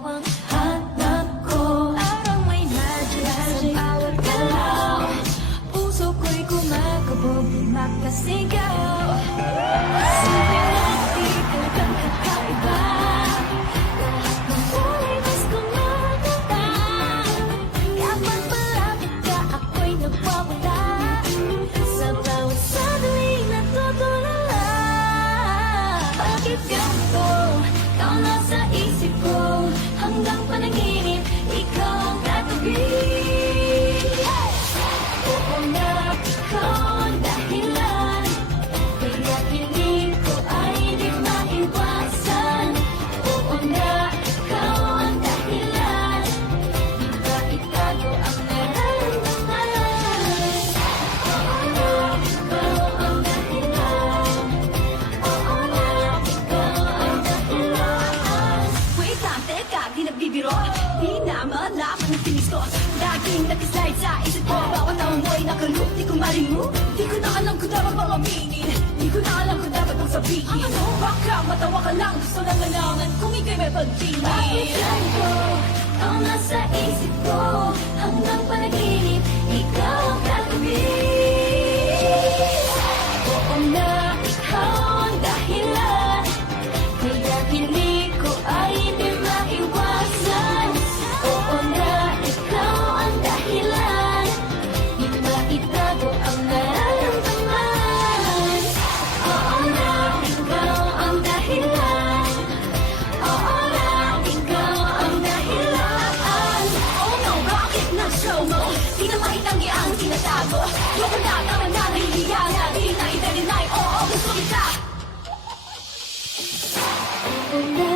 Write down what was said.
ikaw ang hanap ko. Parang may magic sa bawat galaw. Puso ko'y kumakabog, makasigaw. Simpleng nakikita kang kakaiba. Lahat ng buhay mas kumaganda. Kapag malapit ka, ako'y nagwawala. Sa bawat sandaling natutulala. Bakit ganito? Ikaw nasa isip ko. Hanggang panaginip, ikaw ang katabi. Oo na, ikaw ang dahilan. Kaya piling ko ay di maiwasan. Oo na, ikaw ang dahilan. Di ba itago ang nararamdaman? Oo na, ikaw ang dahilan. Oo na, ikaw ang dahilan. Wait lang, teka, di nagbibiro. Di na malaman ang tinis ko. Laging nag-slide sa isip ko. Bawat taong mo'y nakaloop, di ko ma-remove. Di ko na alam kung dapat bang aminin. Di ko na alam kung dapat bang sabihin. Baka matawa ka lang, gusto lang malaman kung ikaw'y may pagtingin. Bakit ko, ikaw nasa isip ko. Hanggang panaginip, ikaw ang katabi. Oo na, ikaw ang dahilan. Kaya piling ko ay di maiwasan. Oo na, ikaw ang dahilan. Di maitago ang nararamdaman. Oo na, ikaw ang dahilan. Oo na, ikaw ang dahilan. Oh no, bakit na-show mo? Di na maitanggi ang tinatago. Huwag na naman na nahihiya na di na i-deny. Oo, gusto kita. Oo na,